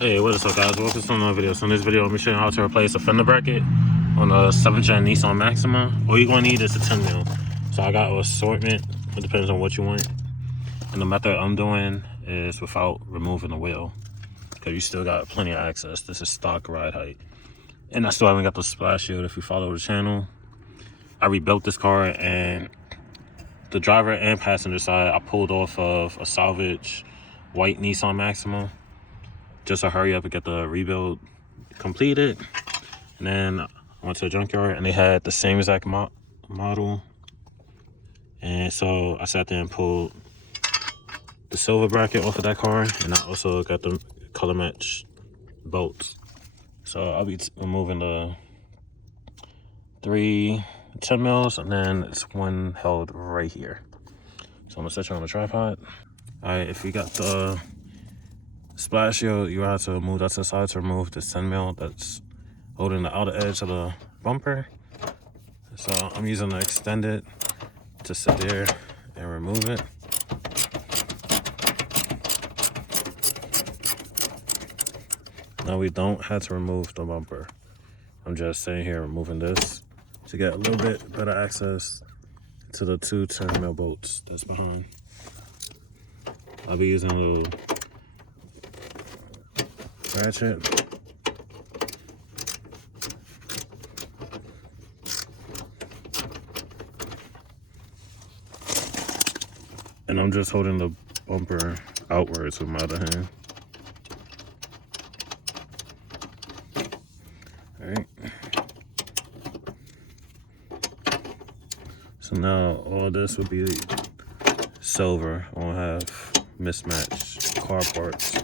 Hey, what is up, guys? Welcome to another video. So in this video, I'm showing you how to replace a fender bracket on a 7th gen Nissan Maxima. All you're going to need is a 10 mil. So I got an assortment. It depends on what you want. And the method I'm doing is without removing the wheel, because you still got plenty of access. This is stock ride height. And I still haven't got the splash shield. If you follow the channel, I rebuilt this car, and the driver and passenger side, I pulled off of a salvage white Nissan Maxima, just to hurry up and get the rebuild completed. And then I went to a junkyard and they had the same exact model. And so I sat there and pulled the silver bracket off of that car, and I also got the color match bolts. So I'll be removing the 3 10 mils, and then it's one held right here. So I'm gonna set you on the tripod. All right, if you got the splash shield, you have to move that to the side to remove this 10 mil that's holding the outer edge of the bumper. So I'm using the extended to sit there and remove it. Now we don't have to remove the bumper. I'm just sitting here removing this to get a little bit better access to the 2 10 mil bolts that's behind. I'll be using a little ratchet. And I'm just holding the bumper outwards with my other hand. Alright. So now all this will be silver. I won't have mismatched car parts.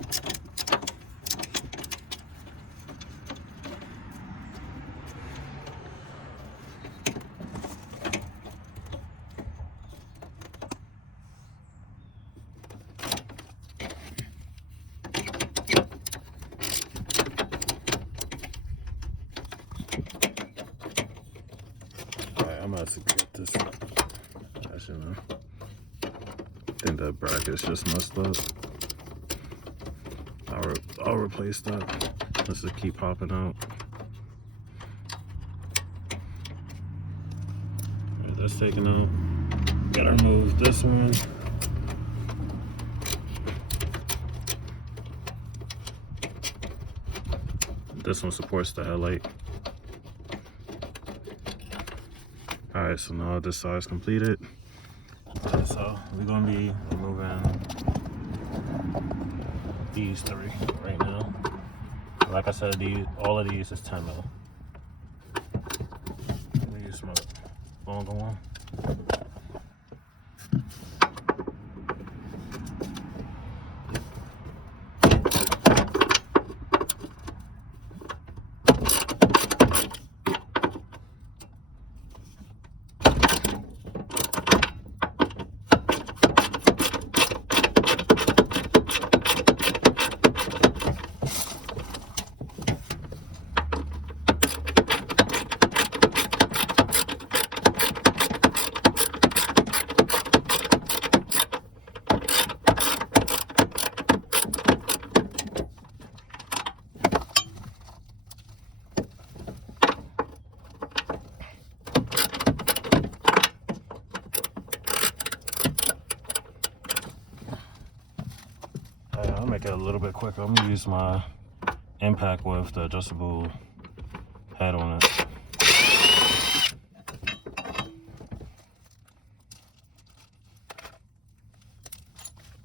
I'm about to get this. Actually, no. I think that bracket's just messed up. I'll replace that. Let's just keep popping out. Alright, that's taken out. Gotta remove this one. This one supports the headlight. Alright, so now this side's completed. So we're gonna be removing these 3 right now. Like I said, all of these is 10 mil. Let me use my longer one. I'll make it a little bit quicker. I'm gonna use my impact with the adjustable head on it.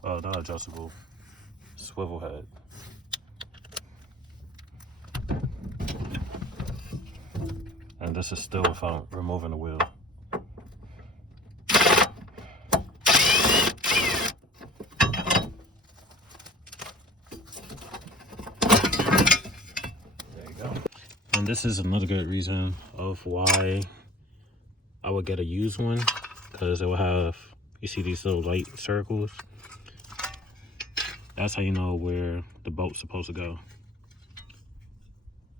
Oh, not adjustable, swivel head. And this is still without removing the wheel. And this is another good reason of why I would get a used one, because it will have, you see these little light circles? That's how you know where the bolt's supposed to go.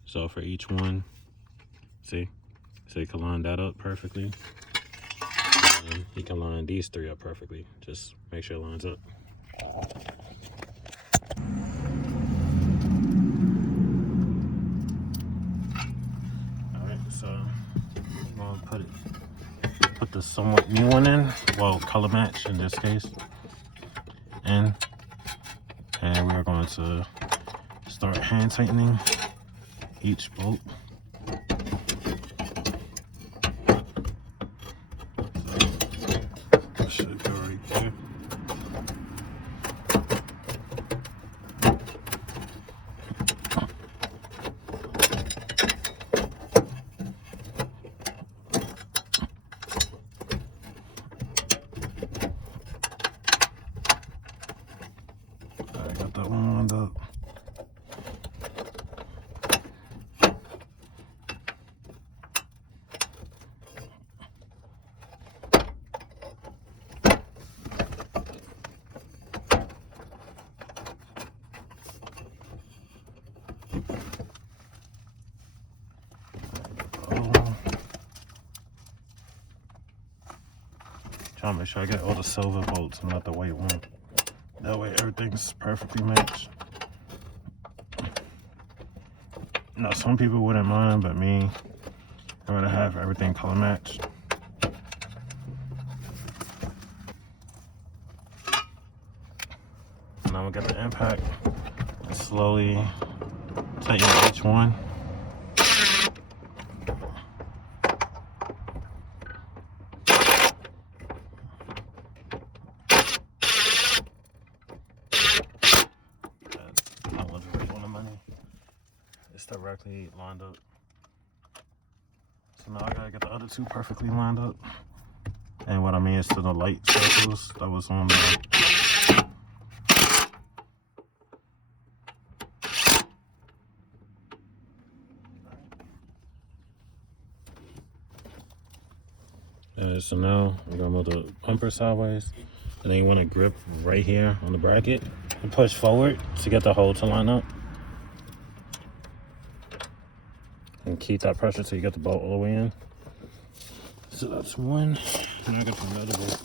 So for each one, see? So you can line that up perfectly. And you can line these 3 up perfectly. Just make sure it lines up. put this somewhat new one in, well, color match in this case, and we're going to start hand tightening each bolt. Should go right there. I got that one lined up. Trying to make sure I get all the silver bolts and not the white one. That way everything's perfectly matched. Now some people wouldn't mind, but me, I'm gonna have everything color matched. And I'm gonna get the impact and slowly tighten each one. It's directly lined up. So now I gotta get the other two perfectly lined up. And what I mean is to the light circles that was on there. So now we're gonna move the bumper sideways. And then you wanna grip right here on the bracket and push forward to get the hole to line up. And keep that pressure till you get the bolt all the way in. So that's one. And I got another bolt.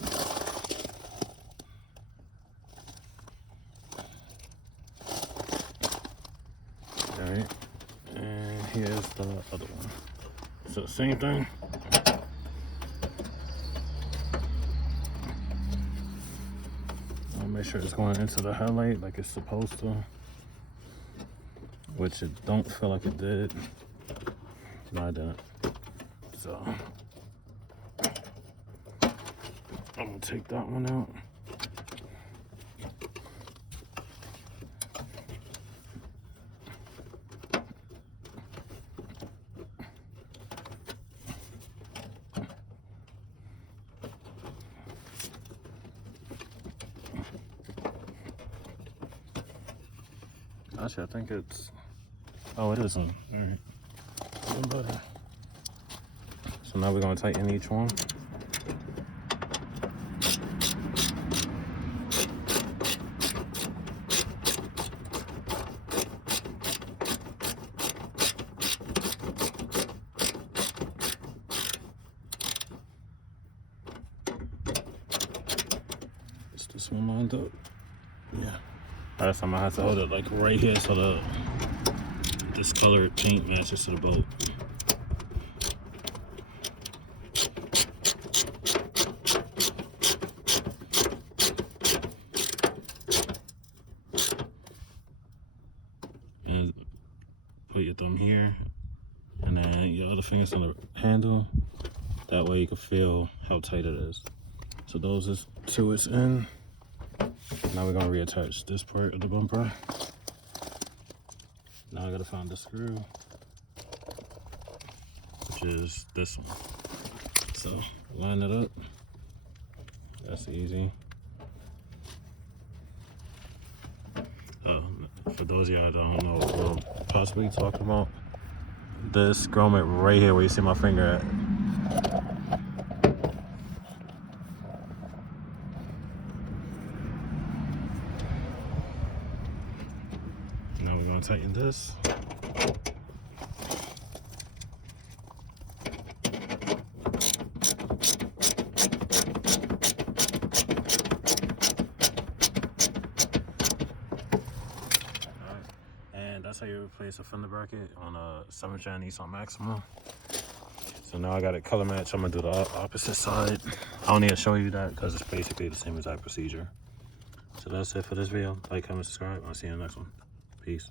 Alright. And here's the other one. So same thing. I'll make sure it's going into the headlight like it's supposed to. Which it don't feel like it did. No, I didn't. So I'm gonna take that one out. Actually, I think it's, oh, it isn't. All right. So now we're going to tighten each one. Is this one lined up? Yeah. Alright, so I'm going to have to hold it like right here so the discolored paint matches to the bolt. And put your thumb here, and then your other fingers on the handle. That way you can feel how tight it is. So those is two is in. Now we're gonna reattach this part of the bumper. Now I gotta find the screw, which is this one. So line it up. That's easy. For those of y'all that don't know what I'm possibly talking about, this grommet right here where you see my finger at. Now we're gonna tighten this. That's how you replace a fender bracket on a 7th gen Nissan Maxima. So So now I got it color match. I'm gonna do the opposite side. I don't need to show you that because it's basically the same exact procedure. So that's it for this video. Like, comment, subscribe. I'll see you in the next one. Peace.